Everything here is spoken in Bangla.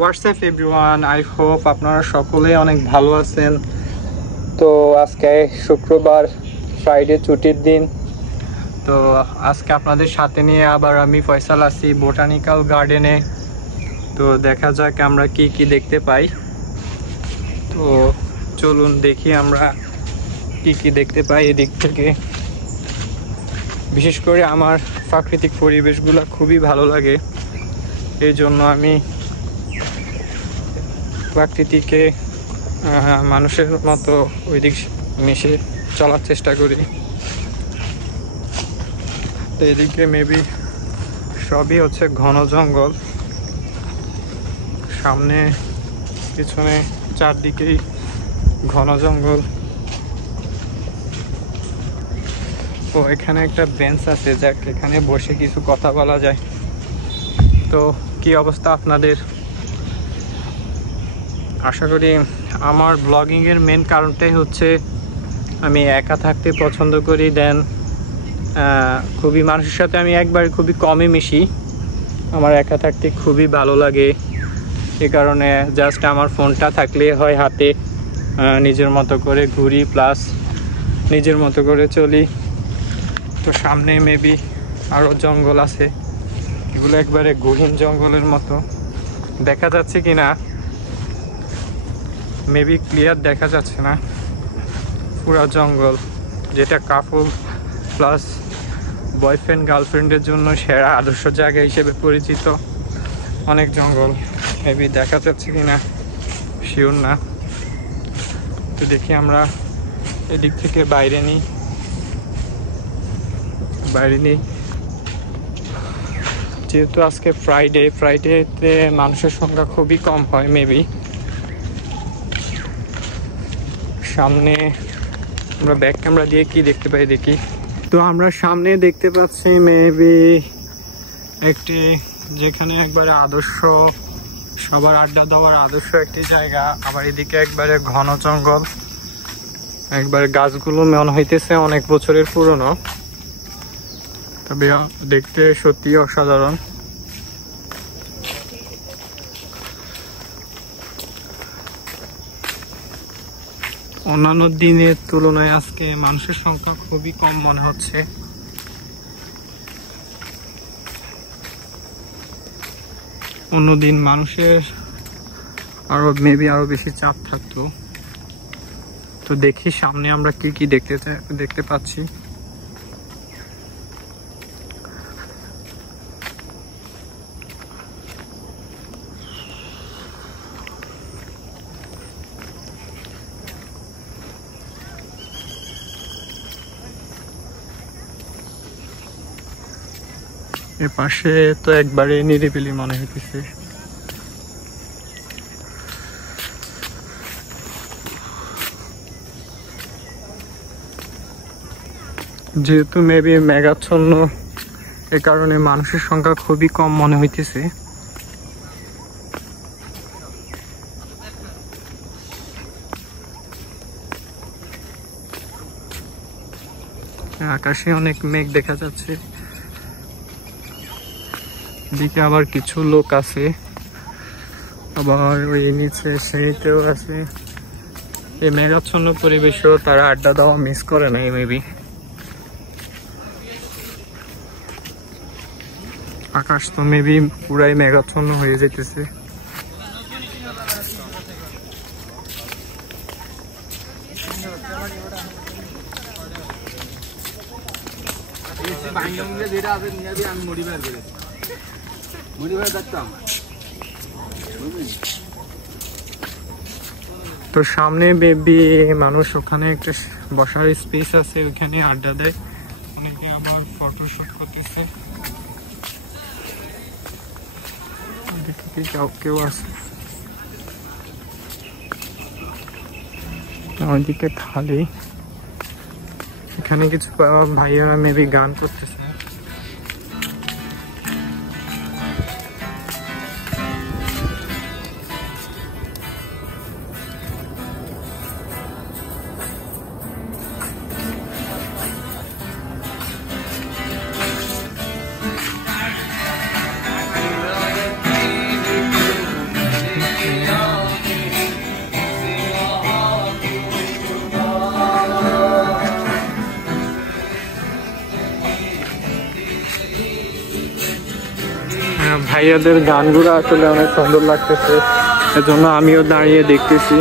হোয়াটসঅ্যাপ এভরিওয়ান, আই হোপ আপনারা সকলেই অনেক ভালো আছেন। তো আজকে শুক্রবার, ফ্রাইডে ছুটির দিন। তো আজকে আপনাদের সাথে নিয়ে আবার আমি ফয়সাল আছি বোটানিক্যাল গার্ডেনে। তো দেখা যাক আমরা কি কি দেখতে পাই। তো চলুন দেখি আমরা কি কি দেখতে পাই এদিক থেকে। বিশেষ করে আমার প্রাকৃতিক পরিবেশগুলো খুবই ভালো লাগে, এই জন্য আমি প্রকৃতিকে মানুষের মতো ওই দিক মিশে চলার চেষ্টা করি। তো এদিকে মেবি সবই হচ্ছে ঘন জঙ্গল, সামনে পিছনে চারদিকেই ঘন জঙ্গল। তো এখানে একটা বেঞ্চ আছে, যাক এখানে বসে কিছু কথা বলা যায়। তো কি অবস্থা আপনাদের? আশা করি আমার ব্লগিংয়ের মেন কারণটাই হচ্ছে আমি একা থাকতে পছন্দ করি, দেন খুবই মানুষের সাথে আমি একবার খুবই কমই মিশি। আমার একা থাকতে খুবই ভালো লাগে, এ কারণে জাস্ট আমার ফোনটা থাকলে হয় হাতে, নিজের মতো করে ঘুরি প্লাস নিজের মতো করে চলি। তো সামনে মেবি আরও জঙ্গল আছে, এগুলো একবারে গহীন জঙ্গলের মতো। দেখা যাচ্ছে কি না মেবি ক্লিয়ার দেখা যাচ্ছে না, পুরা জঙ্গল, যেটা কাপল প্লাস বয়ফ্রেন্ড গার্লফ্রেন্ডের জন্য সেরা আদর্শ জায়গা হিসেবে পরিচিত। অনেক জঙ্গল, মেবি দেখা যাচ্ছে কি না শিওর না। তো দেখি আমরা এদিক থেকে বাইরে নিই। যেহেতু আজকে ফ্রাইডেতে মানুষের সংখ্যা খুবই কম হয় মেবি। সামনে আমরা ব্যাক ক্যামেরা দিয়ে কি দেখতে পাই দেখি। তো আমরা সামনে দেখতে পাচ্ছি মেবি একটি, যেখানে একবারে আদর্শ সবার আড্ডা দেওয়ার আদর্শ একটি জায়গা। আবার এদিকে একবারে ঘন জঙ্গল, একবারে গাছগুলো মনে হইতেছে অনেক বছরের পুরনো, তবে দেখতে সত্যি অসাধারণ। অন্যান্য দিনের তুলনায় আজকে মানুষের সংখ্যা খুবই কম মনে হচ্ছে। অন্যদিন মানুষের মেবি আরো বেশি চাপ থাকতো। তো দেখি সামনে আমরা কি কি দেখতে পাচ্ছি। এর পাশে তো একবারে নিরিবিলি মনে হইতেছে। যেহেতু মেবি মেঘাচ্ছন্ন, এ কারণে মানুষের সংখ্যা খুবই কম মনে হইতেছে। আকাশে অনেক মেঘ দেখা যাচ্ছে, দিকে আবার কিছু লোক আছে, আবার ওই নিচে সিঁড়িতেও আছে। এই মেঘাচ্ছন্ন পরিবেশেও তারা আড্ডা দেওয়া মিস করে নাই মেবি। আকাশ তো মেবি পুরাই মেঘাচ্ছন্ন হয়ে যেতেছে। তো সামনে বেবি মানুষ, ওখানে একটা বসার স্পেস আছে, ওখানে আড্ডা দেয়, অনেকে আবার ফটোশুট করতেছে। কেউ আছে ওইদিকে খালি, এখানে কিছু ভাইয়ারা মেবি গান করতেছে। ভাইয়াদের গানগুলো আসলে অনেক সুন্দর লাগতেছে, এজন্য আমিও দাঁড়িয়ে দেখতেছি।